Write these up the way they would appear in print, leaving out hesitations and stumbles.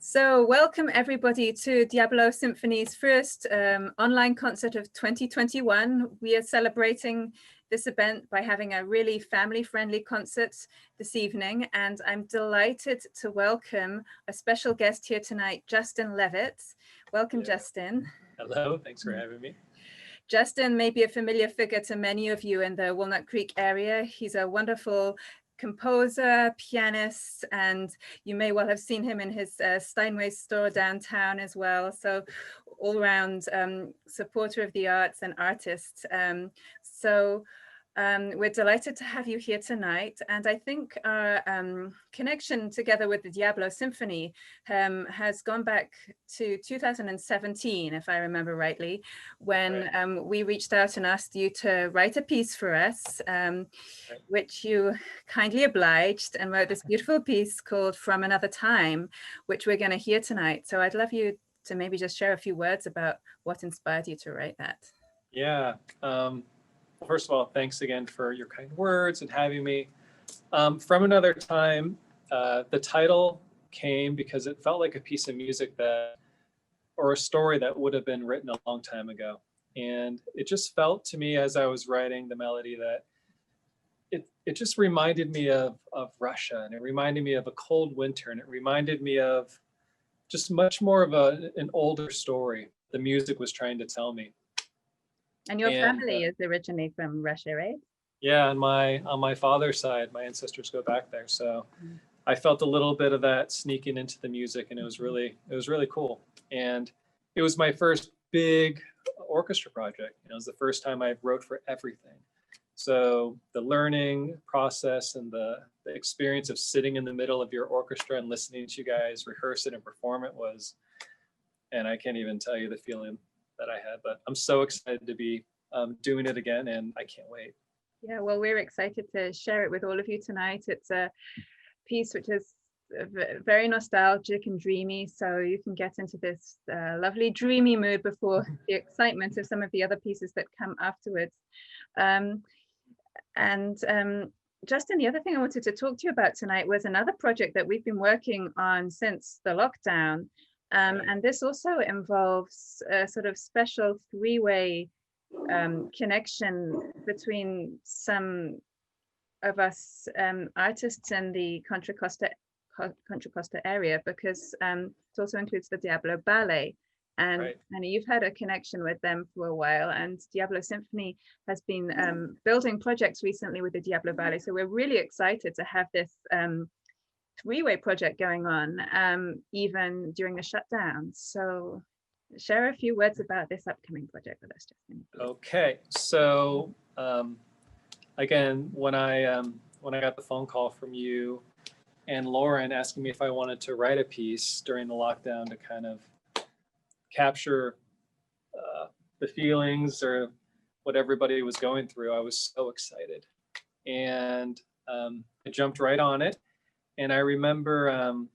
So welcome everybody to Diablo Symphony's first online concert of 2021. We are celebrating this event by having a really family-friendly concert this evening, and I'm delighted to welcome a special guest here tonight, Justin Levitt. Welcome, Justin. Hello, thanks for having me. Justin may be a familiar figure to many of you in the Walnut Creek area. He's a wonderful composer, pianist, and you may well have seen him in his Steinway store downtown as well. So all-round supporter of the arts and artist. We're delighted to have you here tonight. And I think our connection together with the Diablo Symphony has gone back to 2017, if I remember rightly, when we reached out and asked you to write a piece for us, which you kindly obliged and wrote this beautiful piece called From Another Time, which we're going to hear tonight. So I'd love you to maybe just share a few words about what inspired you to write that. Yeah. First of all, thanks again for your kind words and having me. From Another Time, the title came because it felt like a piece of music or a story that would have been written a long time ago. And it just felt to me as I was writing the melody that it just reminded me of Russia, and it reminded me of a cold winter, and it reminded me of just much more of an older story the music was trying to tell me. And your family is originally from Russia, right? Yeah, on my father's side, my ancestors go back there. So I felt a little bit of that sneaking into the music, and it was really cool. And it was my first big orchestra project. It was the first time I wrote for everything. So the learning process and the experience of sitting in the middle of your orchestra and listening to you guys rehearse it and perform it and I can't even tell you the feeling that I had, but I'm so excited to be doing it again, and I can't wait. Yeah, well, we're excited to share it with all of you tonight. It's a piece which is very nostalgic and dreamy, so you can get into this lovely dreamy mood before the excitement of some of the other pieces that come afterwards. Justin, the other thing I wanted to talk to you about tonight was another project that we've been working on since the lockdown. And this also involves a sort of special three-way connection between some of us artists in the Contra Costa area, because it also includes the Diablo Ballet. And you've had a connection with them for a while, and Diablo Symphony has been building projects recently with the Diablo Ballet. So we're really excited to have this three-way project going on, even during the shutdown. So share a few words about this upcoming project with us, Justin. Okay, so again, when I got the phone call from you and Lauren asking me if I wanted to write a piece during the lockdown to kind of capture the feelings or what everybody was going through, I was so excited, and I jumped right on it. And I remember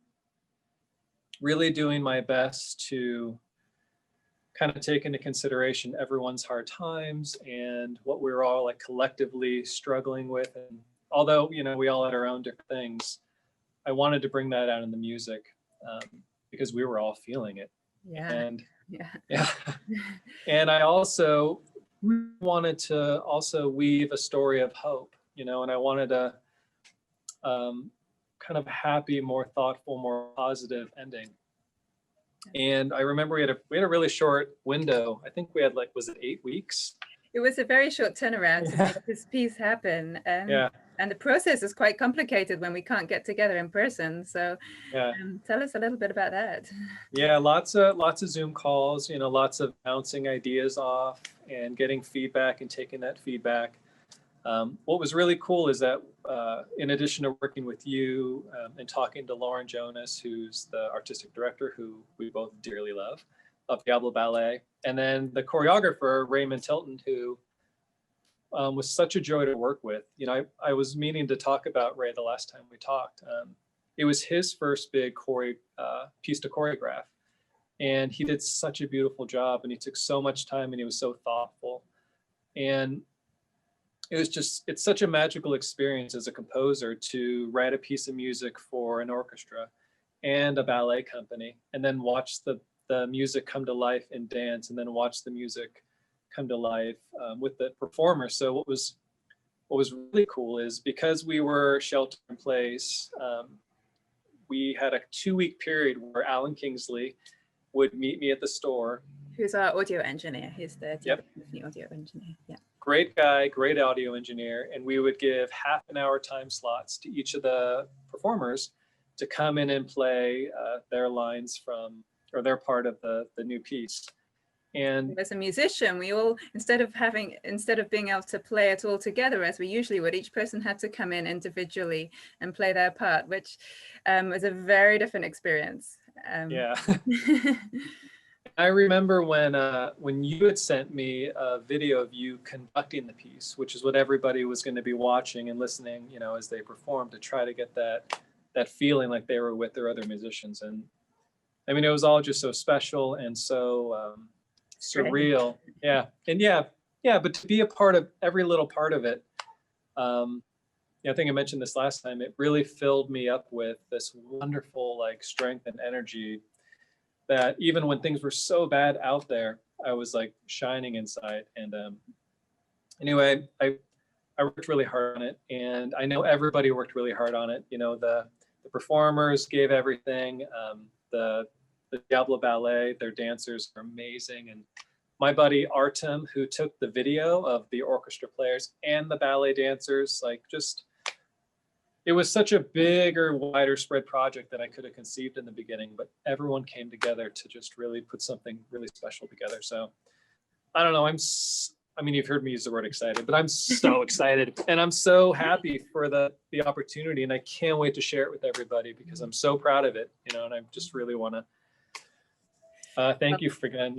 really doing my best to kind of take into consideration everyone's hard times and what we were all like collectively struggling with. And although, we all had our own different things, I wanted to bring that out in the music because we were all feeling it. Yeah. And I also wanted to also weave a story of hope, and I wanted a kind of happy, more thoughtful, more positive ending. And I remember we had a really short window. I think we had was it 8 weeks? It was a very short turnaround to make this piece happen. And the process is quite complicated when we can't get together in person. So tell us a little bit about that. Yeah, lots of Zoom calls, lots of bouncing ideas off and getting feedback and taking that feedback. What was really cool is that in addition to working with you and talking to Lauren Jonas, who's the artistic director, who we both dearly love, of Diablo Ballet, and then the choreographer, Raymond Tilton, who was such a joy to work with. I was meaning to talk about Ray the last time we talked. It was his first big piece to choreograph, and he did such a beautiful job, and he took so much time, and he was so thoughtful. And it's such a magical experience as a composer to write a piece of music for an orchestra and a ballet company, and then watch the music come to life in dance, and then watch the music come to life with the performer. So what was really cool is, because we were shelter in place, we had a 2-week period where Alan Kingsley would meet me at the store. Who's our audio engineer? He's the Yep. audio engineer. Yeah. Great guy, great audio engineer. And we would give half-an-hour time slots to each of the performers to come in and play their lines from, or their part of the new piece. And as a musician, we all, instead of being able to play it all together as we usually would, each person had to come in individually and play their part, which was a very different experience. Yeah. I remember when you had sent me a video of you conducting the piece, which is what everybody was going to be watching and listening, you know, as they performed, to try to get that feeling like they were with their other musicians. And I mean, it was all just so special and so surreal. Yeah. And yeah, but to be a part of every little part of it, yeah, I think I mentioned this last time, it really filled me up with this wonderful like strength and energy that even when things were so bad out there, I was like shining inside. And anyway, I worked really hard on it, and I know everybody worked really hard on it. You know, the performers gave everything. The Diablo Ballet, their dancers are amazing. And my buddy Artem, who took the video of the orchestra players and the ballet dancers, like just, it was such a bigger, wider spread project than I could have conceived in the beginning, but everyone came together to just really put something really special together. So I don't know, I mean, you've heard me use the word excited, but I'm so excited, and I'm so happy for the opportunity, and I can't wait to share it with everybody because I'm so proud of it, you know, and I just really want to thank you for again.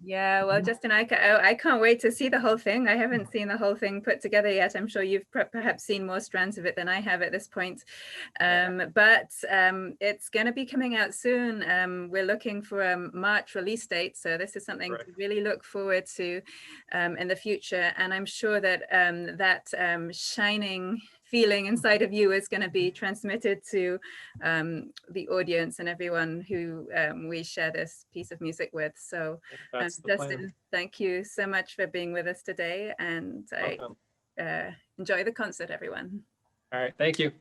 Yeah, well, Justin, I can't wait to see the whole thing. I haven't seen the whole thing put together yet. I'm sure you've perhaps seen more strands of it than I have at this point. But it's going to be coming out soon. We're looking for a March release date. So this is something to really look forward to in the future. And I'm sure that that shining feeling inside of you is going to be transmitted to the audience and everyone who we share this piece of music with. So Justin, thank you so much for being with us today, and I enjoy the concert, everyone. All right, thank you.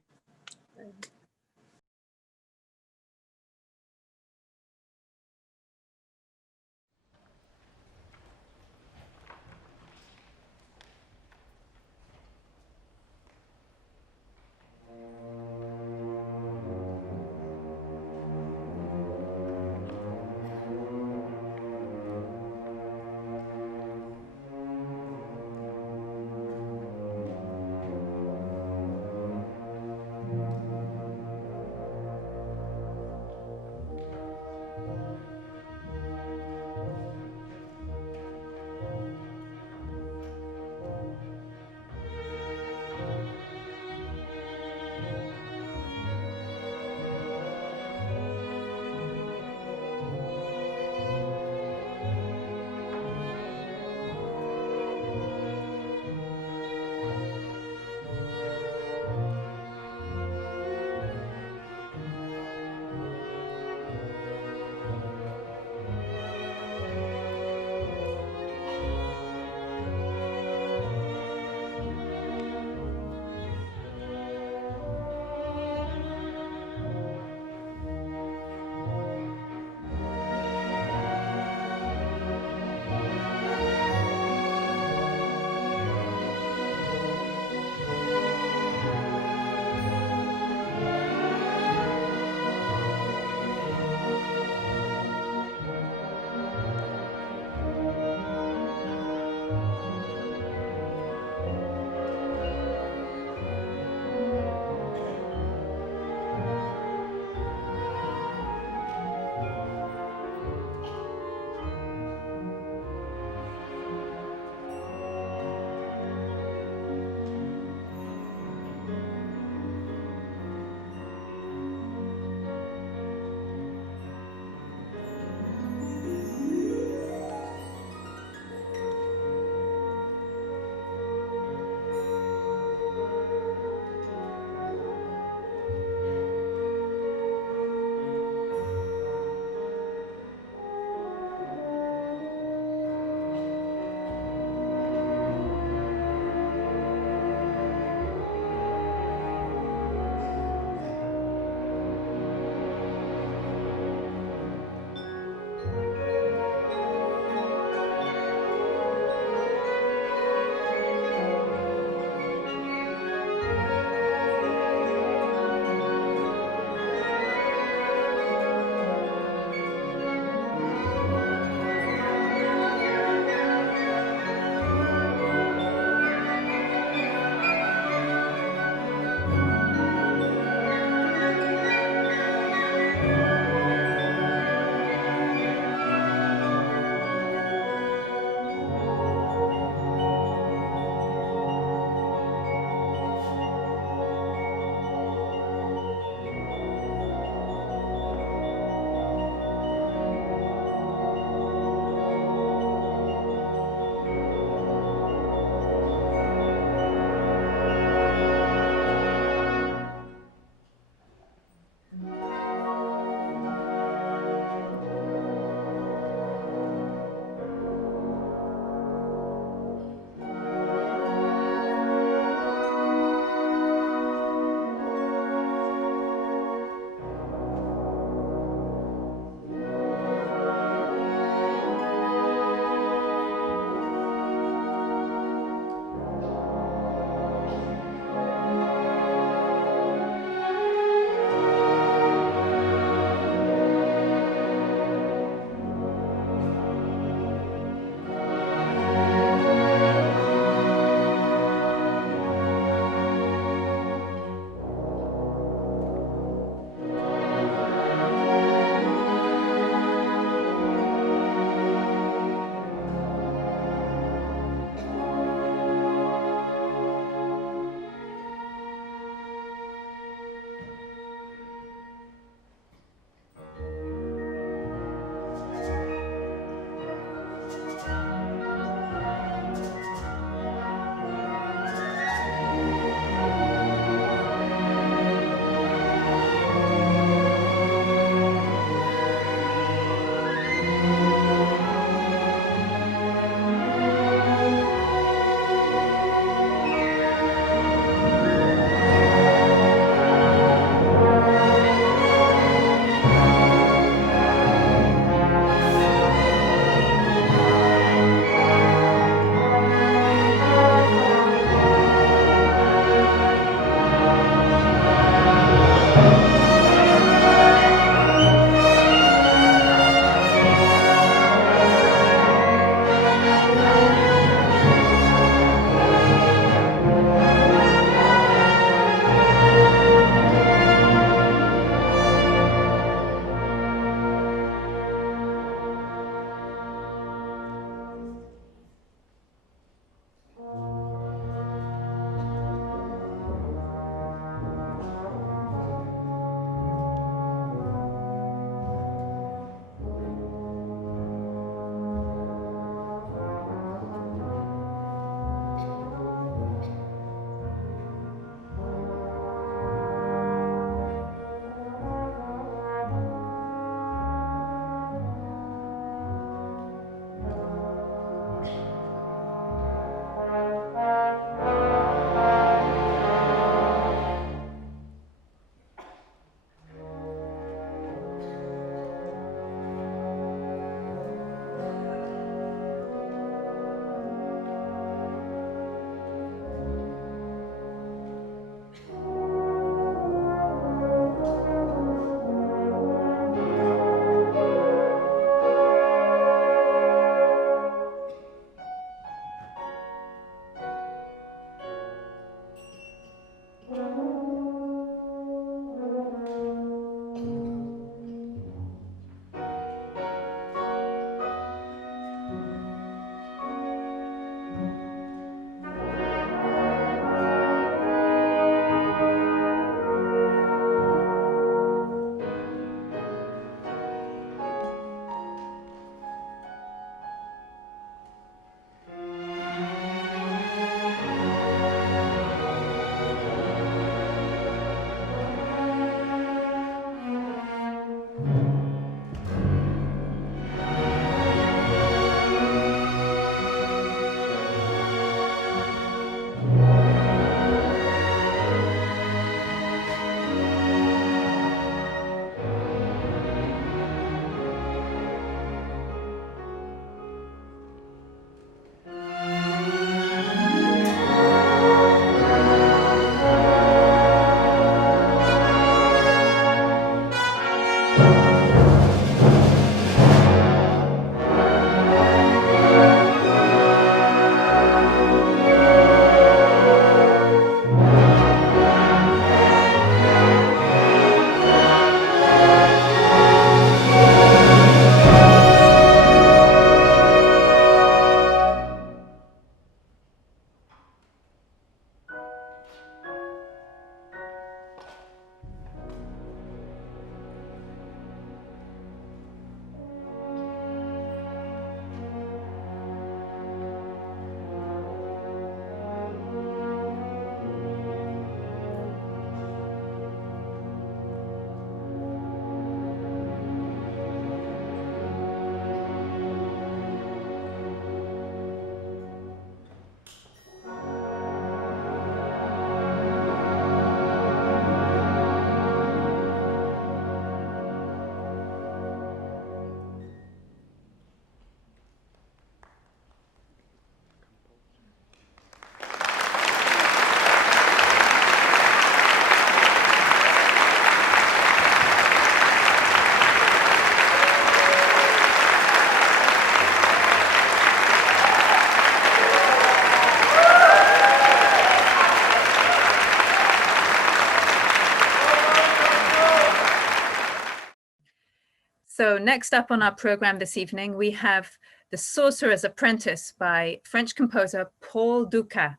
So next up on our program this evening, we have The Sorcerer's Apprentice by French composer Paul Dukas.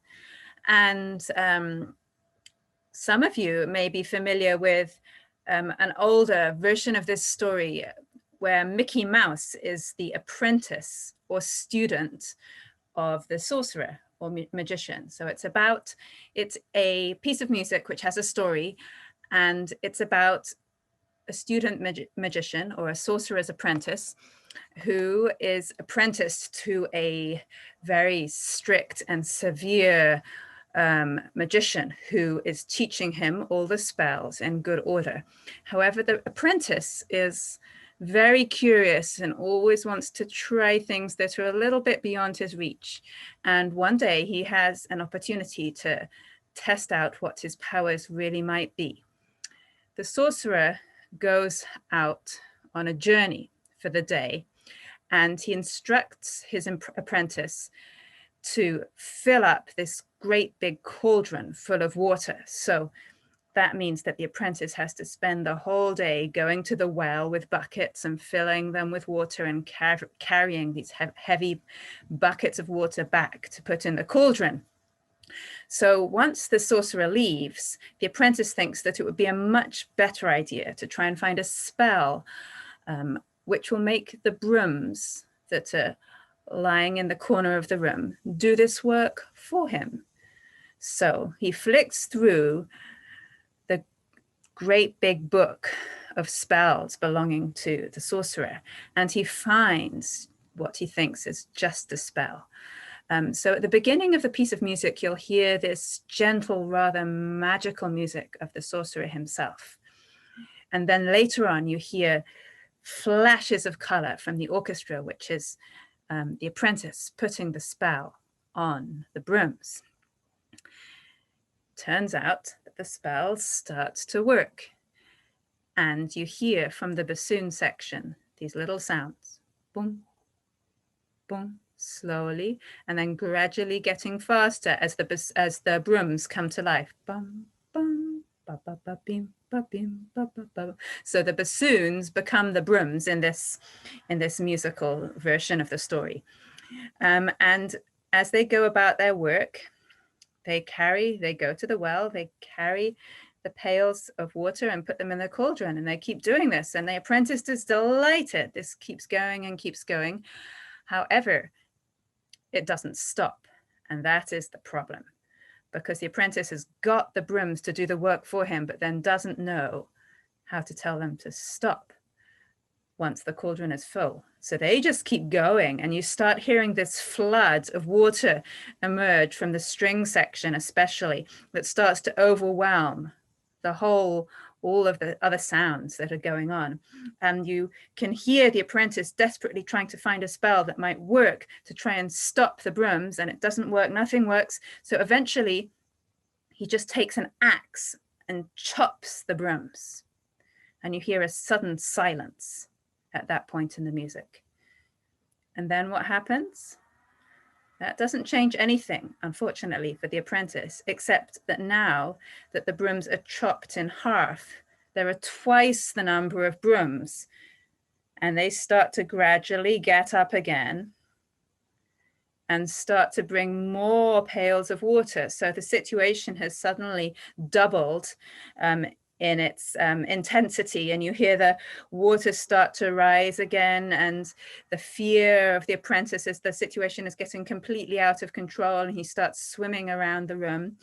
And some of you may be familiar with an older version of this story where Mickey Mouse is the apprentice or student of the sorcerer or magician. So it's a piece of music which has a story, and it's about a student magician or a sorcerer's apprentice who is apprenticed to a very strict and severe magician who is teaching him all the spells in good order. However, the apprentice is very curious and always wants to try things that are a little bit beyond his reach. And one day he has an opportunity to test out what his powers really might be. The sorcerer goes out on a journey for the day, and he instructs his apprentice to fill up this great big cauldron full of water. So that means that the apprentice has to spend the whole day going to the well with buckets and filling them with water and carrying these heavy buckets of water back to put in the cauldron. So once the sorcerer leaves, the apprentice thinks that it would be a much better idea to try and find a spell which will make the brooms that are lying in the corner of the room do this work for him. So he flicks through the great big book of spells belonging to the sorcerer, and he finds what he thinks is just a spell. So at the beginning of the piece of music, you'll hear this gentle, rather magical music of the sorcerer himself. And then later on, you hear flashes of color from the orchestra, which is the apprentice putting the spell on the brooms. Turns out that the spell starts to work. And you hear from the bassoon section these little sounds. Boom, boom, slowly, and then gradually getting faster as the brooms come to life. Bum, bum, ba, ba, ba, bim, ba, bim, ba, ba, ba. So the bassoons become the brooms in this musical version of the story. And as they go about their work, they go to the well, they carry the pails of water and put them in the cauldron, and they keep doing this, and the apprentice is delighted. This keeps going and keeps going. However, it doesn't stop, and that is the problem, because the apprentice has got the brooms to do the work for him, but then doesn't know how to tell them to stop once the cauldron is full. So they just keep going, and you start hearing this flood of water emerge from the string section, especially, that starts to overwhelm all of the other sounds that are going on. And you can hear the apprentice desperately trying to find a spell that might work to try and stop the brooms, and it doesn't work, nothing works. So eventually he just takes an axe and chops the brooms, and you hear a sudden silence at that point in the music. And then what happens? That doesn't change anything, unfortunately, for the apprentice, except that now that the brooms are chopped in half, there are twice the number of brooms, and they start to gradually get up again and start to bring more pails of water. So the situation has suddenly doubled in its intensity, and you hear the water start to rise again, and the fear of the apprentice as the situation is getting completely out of control, and he starts swimming around the room.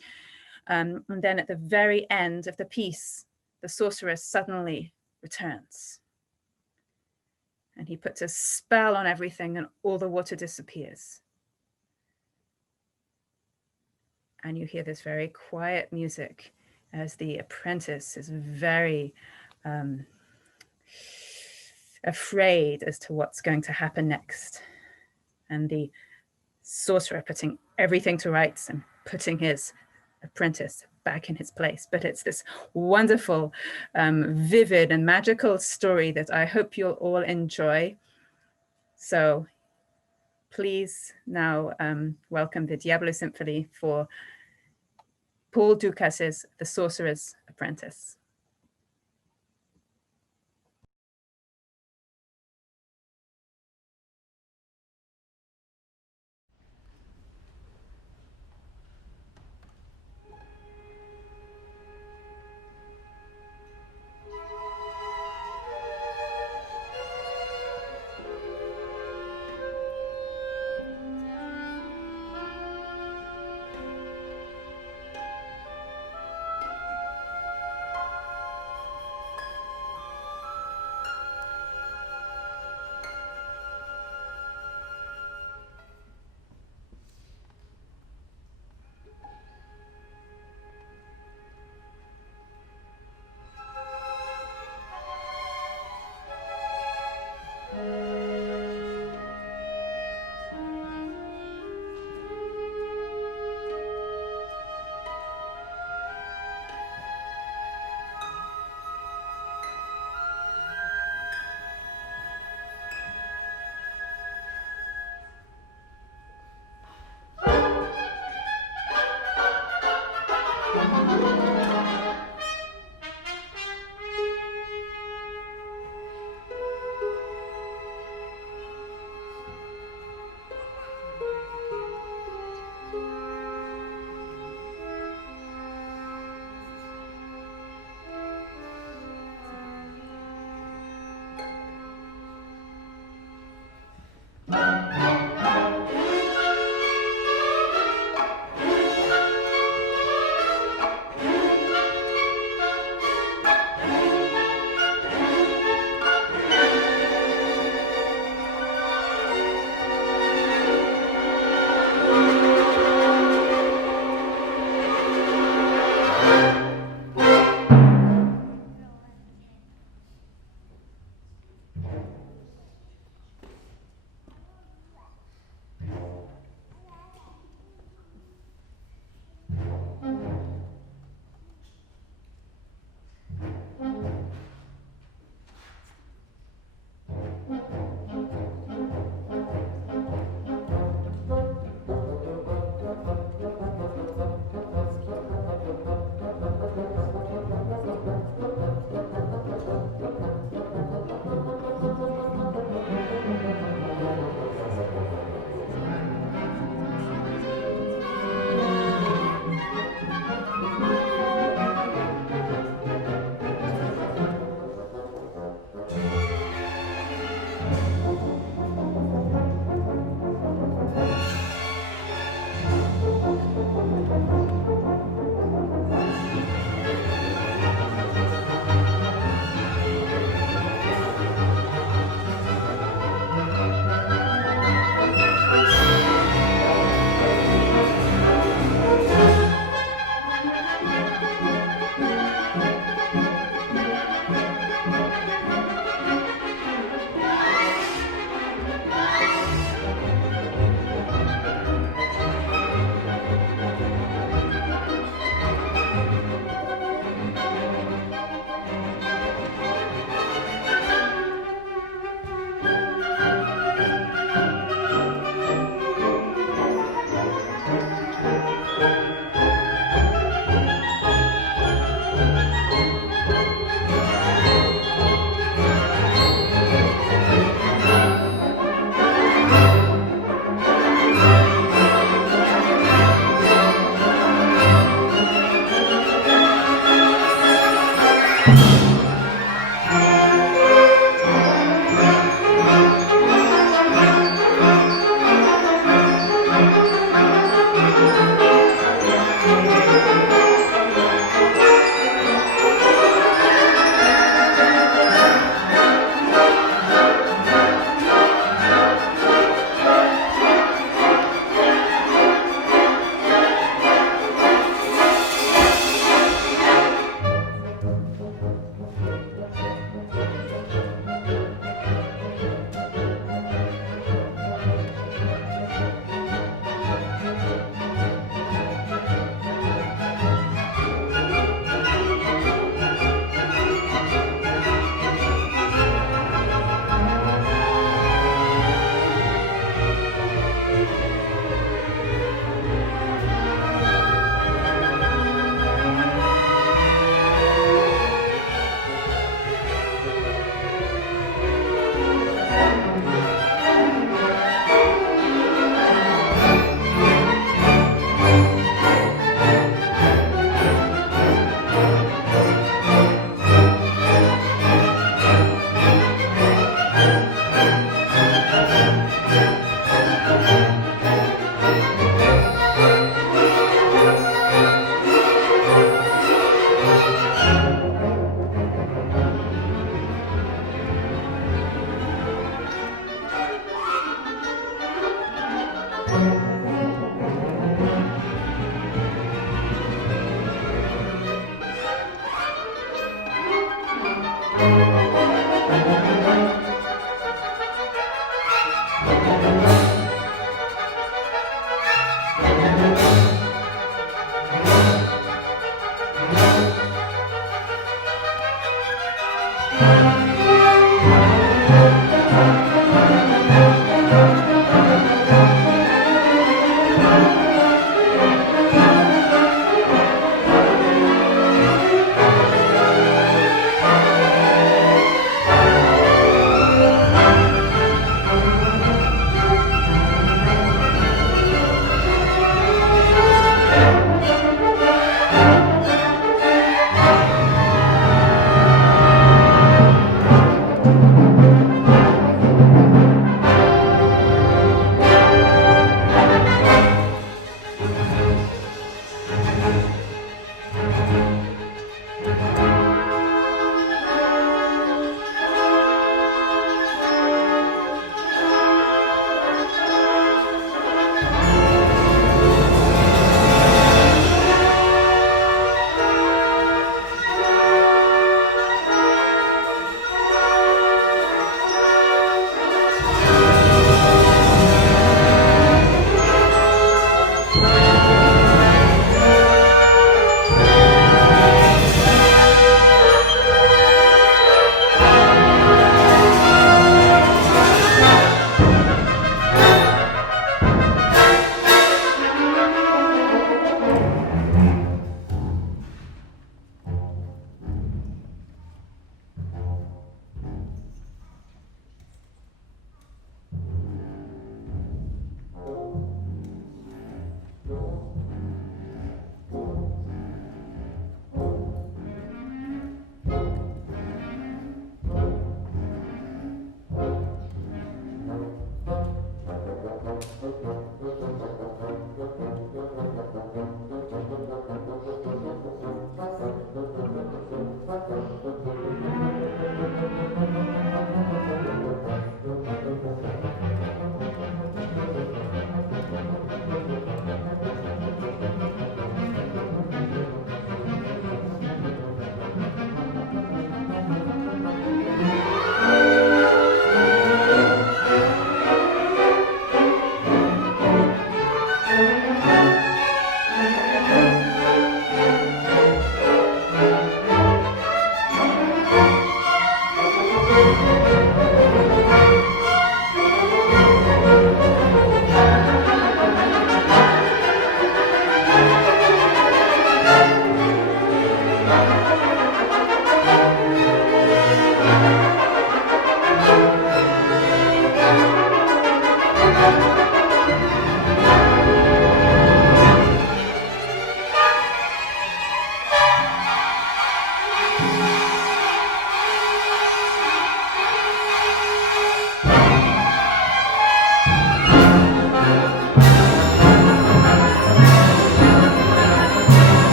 And then at the very end of the piece, the sorcerer suddenly returns, and he puts a spell on everything, and all the water disappears. And you hear this very quiet music as the apprentice is very afraid as to what's going to happen next. And the sorcerer putting everything to rights and putting his apprentice back in his place. But it's this wonderful, vivid and magical story that I hope you'll all enjoy. So please now welcome the Diablo Symphony for Paul Dukas's The Sorcerer's Apprentice.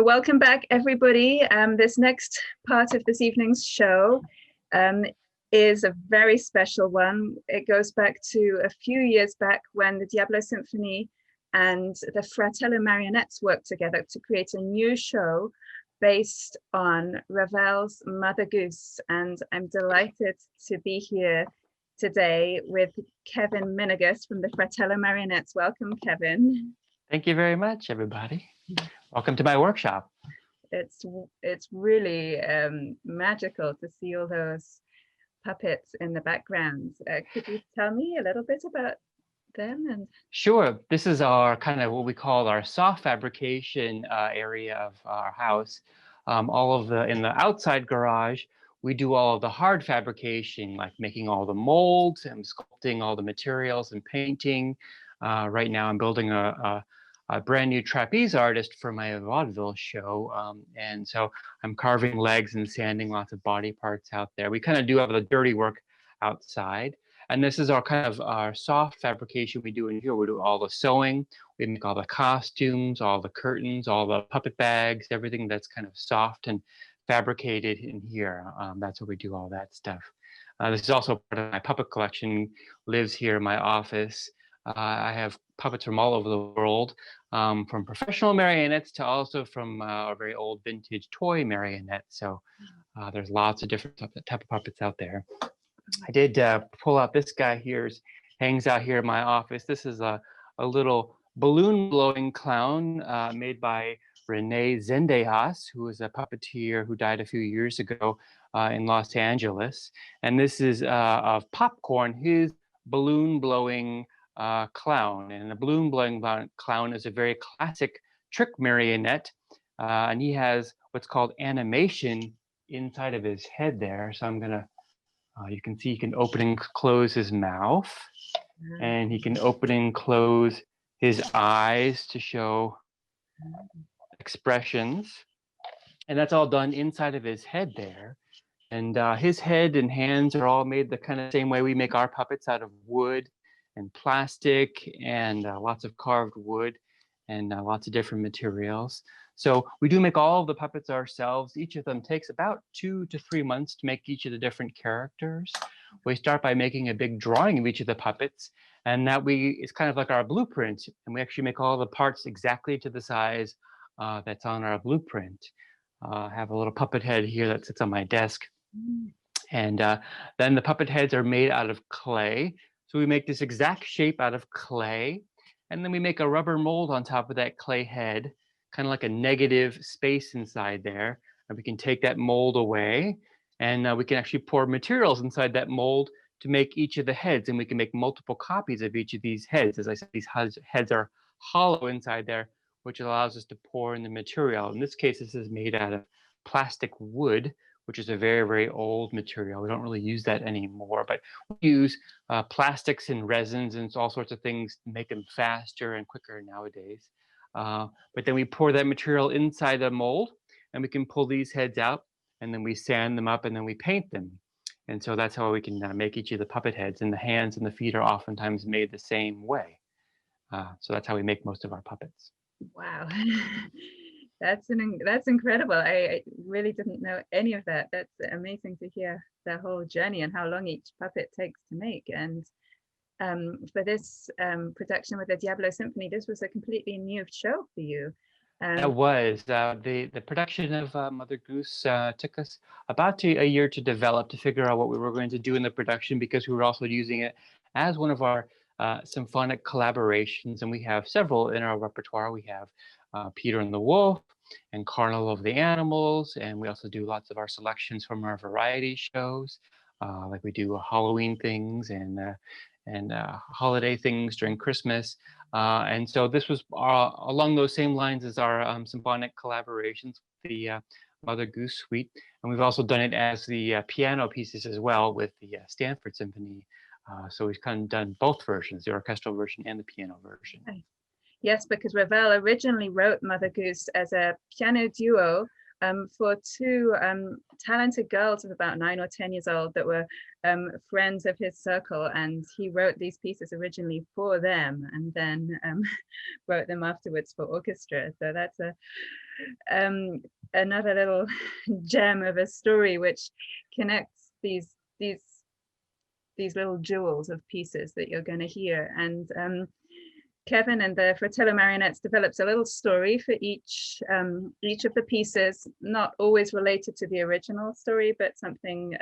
So welcome back, everybody. This next part of this evening's show is a very special one. It goes back to a few years back when the Diablo Symphony and the Fratello Marionettes worked together to create a new show based on Ravel's Mother Goose. And I'm delighted to be here today with Kevin Menegus from the Fratello Marionettes. Welcome, Kevin. Thank you very much, everybody. Welcome to my workshop. It's really magical to see all those puppets in the background. Could you tell me a little bit about them? And sure. This is our kind of what we call our soft fabrication area of our house. In the outside garage, we do all of the hard fabrication, like making all the molds and sculpting all the materials and painting. Right now, I'm building a brand new trapeze artist for my vaudeville show. And so I'm carving legs and sanding lots of body parts out there. We kind of do have the dirty work outside. And this is our kind of our soft fabrication we do in here. We do all the sewing, we make all the costumes, all the curtains, all the puppet bags, everything that's kind of soft and fabricated in here. That's where we do all that stuff. This is also part of my puppet collection, lives here in my office. I have puppets from all over the world, from professional marionettes to also from a very old vintage toy marionette. So there's lots of different type of puppets out there. I did pull out this guy here, hangs out here in my office. This is a little balloon blowing clown made by Renee Zendejas, who is a puppeteer who died a few years ago in Los Angeles. And this is of Popcorn, his balloon blowing clown. And the balloon blowing clown is a very classic trick marionette. And he has what's called animation inside of his head there. So I'm gonna, you can see he can open and close his mouth, and he can open and close his eyes to show expressions. And that's all done inside of his head there. And his head and hands are all made the kind of same way we make our puppets, out of wood and plastic and lots of carved wood and lots of different materials. So we do make all of the puppets ourselves. Each of them takes about 2 to 3 months to make each of the different characters. We start by making a big drawing of each of the puppets, and that it's kind of like our blueprint. And we actually make all the parts exactly to the size that's on our blueprint. I have a little puppet head here that sits on my desk. And then the puppet heads are made out of clay. So we make this exact shape out of clay, and then we make a rubber mold on top of that clay head, kind of like a negative space inside there. And we can take that mold away, and we can actually pour materials inside that mold to make each of the heads. And we can make multiple copies of each of these heads. As I said, these heads are hollow inside there, which allows us to pour in the material. In this case, this is made out of plastic wood, which is a very, very old material. We don't really use that anymore, but we use plastics and resins and all sorts of things to make them faster and quicker nowadays. But then we pour that material inside the mold, and we can pull these heads out, and then we sand them up, and then we paint them. And so that's how we can make each of the puppet heads, and the hands and the feet are oftentimes made the same way. So that's how we make most of our puppets. wow. That's incredible. I really didn't know any of that. That's amazing to hear the whole journey and how long each puppet takes to make. And for this production with the Diablo Symphony, this was a completely new show for you. That was the production of Mother Goose took us about a year to develop, to figure out what we were going to do in the production, because we were also using it as one of our symphonic collaborations, and we have several in our repertoire. We have Peter and the Wolf and Carnival of the Animals, and we also do lots of our selections from our variety shows, like we do Halloween things and holiday things during Christmas. And so this was along those same lines as our symphonic collaborations with the Mother Goose Suite. And we've also done it as the piano pieces as well with the Stanford Symphony. So we've kind of done both versions, the orchestral version and the piano version. Yes, because Ravel originally wrote Mother Goose as a piano duo for two talented girls of about 9 or 10 years old that were friends of his circle, and he wrote these pieces originally for them and then wrote them afterwards for orchestra. So um, another little gem of a story which connects these little jewels of pieces that you're going to hear. And Kevin and the Fratello Marionettes develops a little story for each of the pieces, not always related to the original story, but something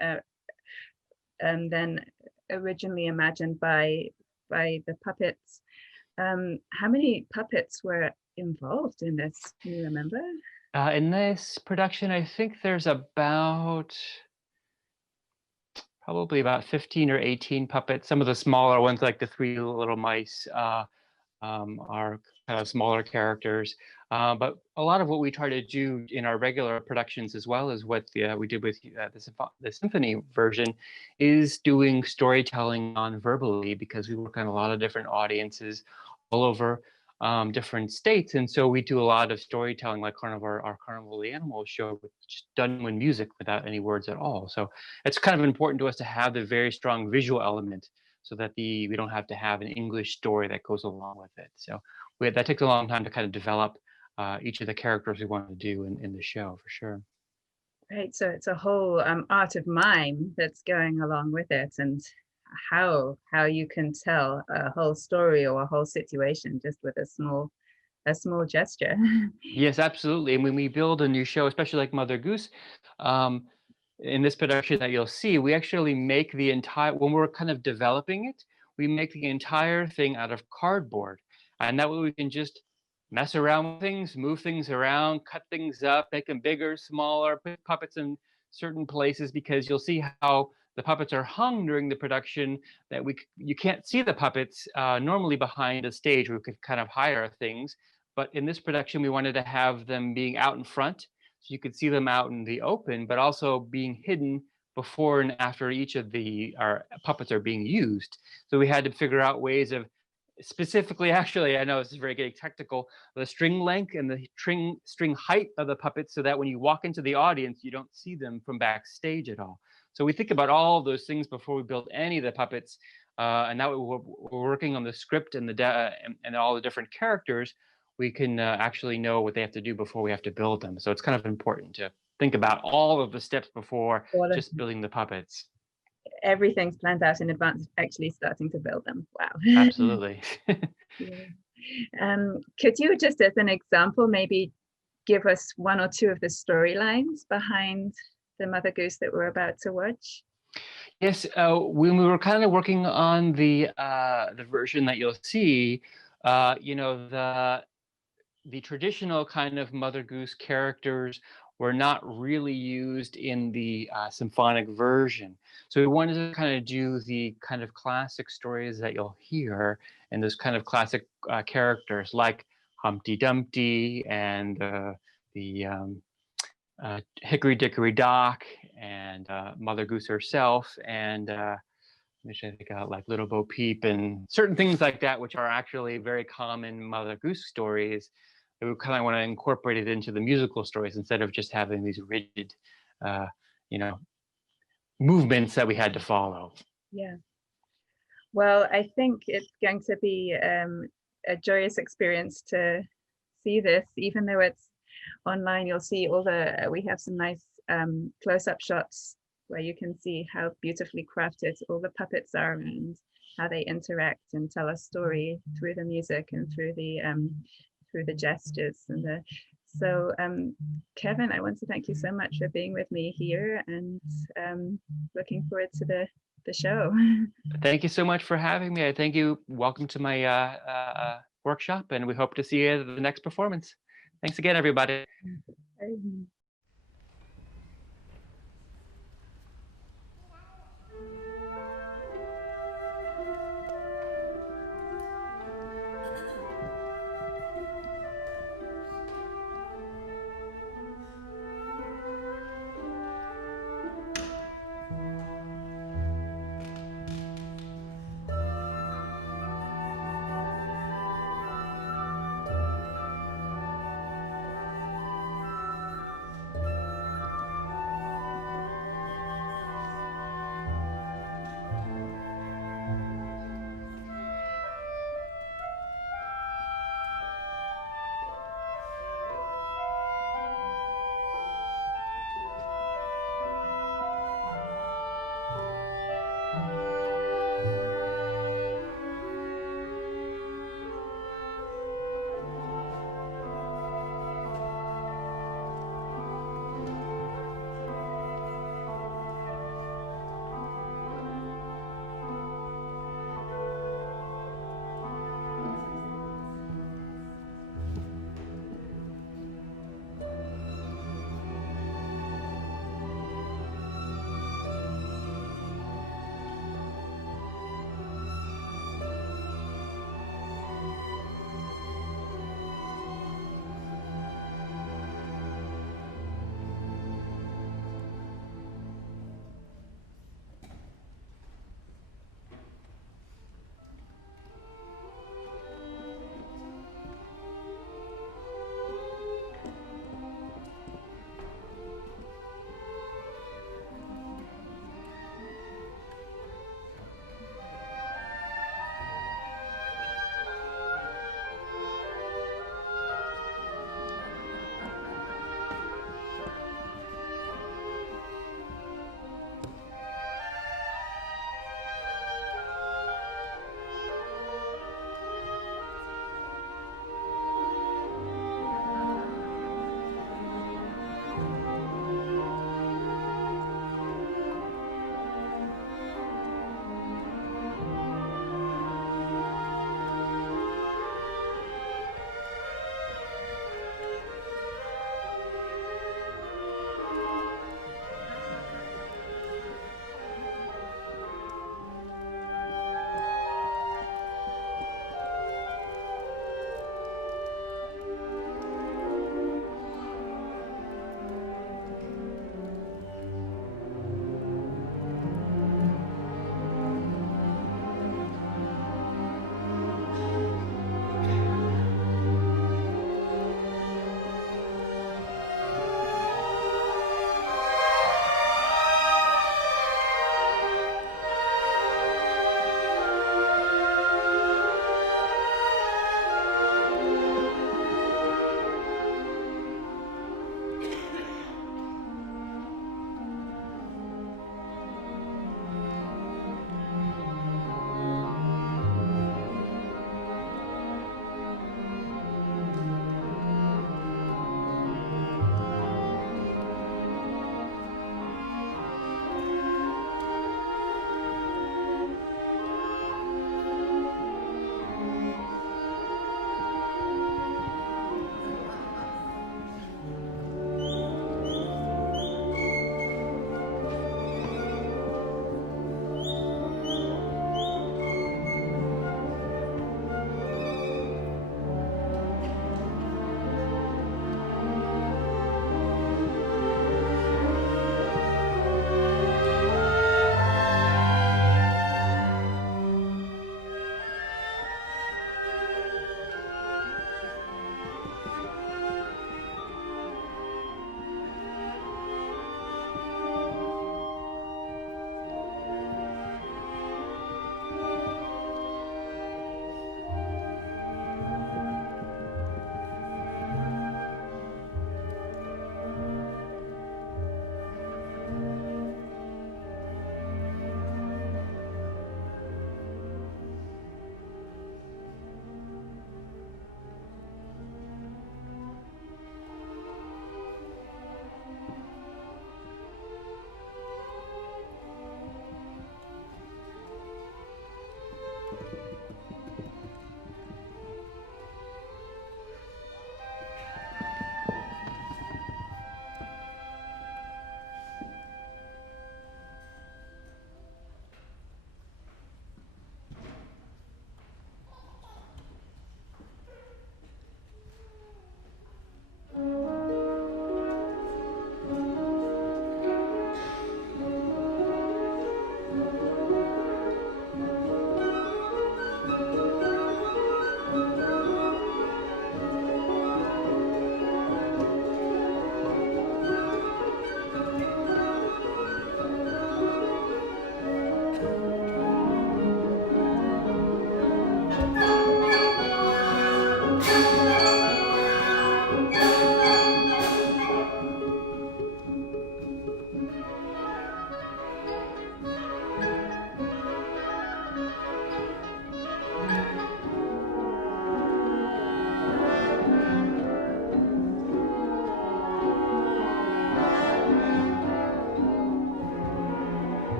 then originally imagined by the puppets. How many puppets were involved in this? Can you remember? In this production, I think there's probably about 15 or 18 puppets. Some of the smaller ones, like the three little mice, are kind of smaller characters. But a lot of what we try to do in our regular productions, as well as what we did with the symphony version, is doing storytelling non-verbally, because we work on a lot of different audiences all over different states. And so we do a lot of storytelling, like our Carnival of the Animals show, just done with music without any words at all. So it's kind of important to us to have the very strong visual element, so that we don't have to have an English story that goes along with it. So that takes a long time to kind of develop each of the characters we want to do in the show, for sure. Right, so it's a whole art of mime that's going along with it, and how you can tell a whole story or a whole situation just with a small gesture. Yes, absolutely. And when we build a new show, especially like Mother Goose, in this production that you'll see, we actually make the entire, when we're kind of developing it, we make the entire thing out of cardboard. And that way we can just mess around with things, move things around, cut things up, make them bigger, smaller, put puppets in certain places, because you'll see how the puppets are hung during the production, that you can't see the puppets normally behind a stage where we could kind of hide our things. But in this production, we wanted to have them being out in front, so you could see them out in the open, but also being hidden before and after each of our puppets are being used. So we had to figure out ways of, specifically, actually, I know this is very getting technical, the string length and the string height of the puppets, so that when you walk into the audience, you don't see them from backstage at all. So we think about all of those things before we build any of the puppets. And now we're working on the script and and all the different characters. We can actually know what they have to do before we have to build them. So it's kind of important to think about all of the steps before just building the puppets. Everything's planned out in advance, actually starting to build them. Wow. Absolutely. Yeah. Could you, just as an example, maybe give us one or two of the storylines behind the Mother Goose that we're about to watch? Yes, when we were kind of working on the version that you'll see, the traditional kind of Mother Goose characters were not really used in the symphonic version. So we wanted to kind of do the kind of classic stories that you'll hear, and those kind of classic characters like Humpty Dumpty and the Hickory Dickory Dock and Mother Goose herself, and which I think like Little Bo Peep and certain things like that, which are actually very common Mother Goose stories. We kind of want to incorporate it into the musical stories instead of just having these rigid, movements that we had to follow. Yeah. Well, I think it's going to be a joyous experience to see this, even though it's online. You'll see we have some nice close-up shots where you can see how beautifully crafted all the puppets are and how they interact and tell a story through the music and through the gestures. And so Kevin, I want to thank you so much for being with me here, and looking forward to the show. Thank you so much for having me. I thank you. Welcome to my workshop, and we hope to see you at the next performance. Thanks again, everybody.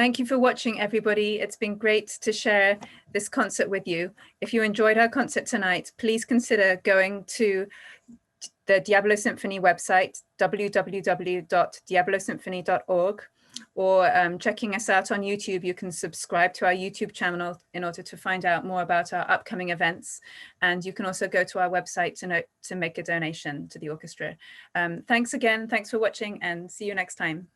Thank you for watching, everybody. It's been great to share this concert with you. If you enjoyed our concert tonight, please consider going to the Diablo Symphony website, www.diablosymphony.org, or checking us out on YouTube. You can subscribe to our YouTube channel in order to find out more about our upcoming events. And you can also go to our website to make a donation to the orchestra. Thanks again. Thanks for watching, and see you next time.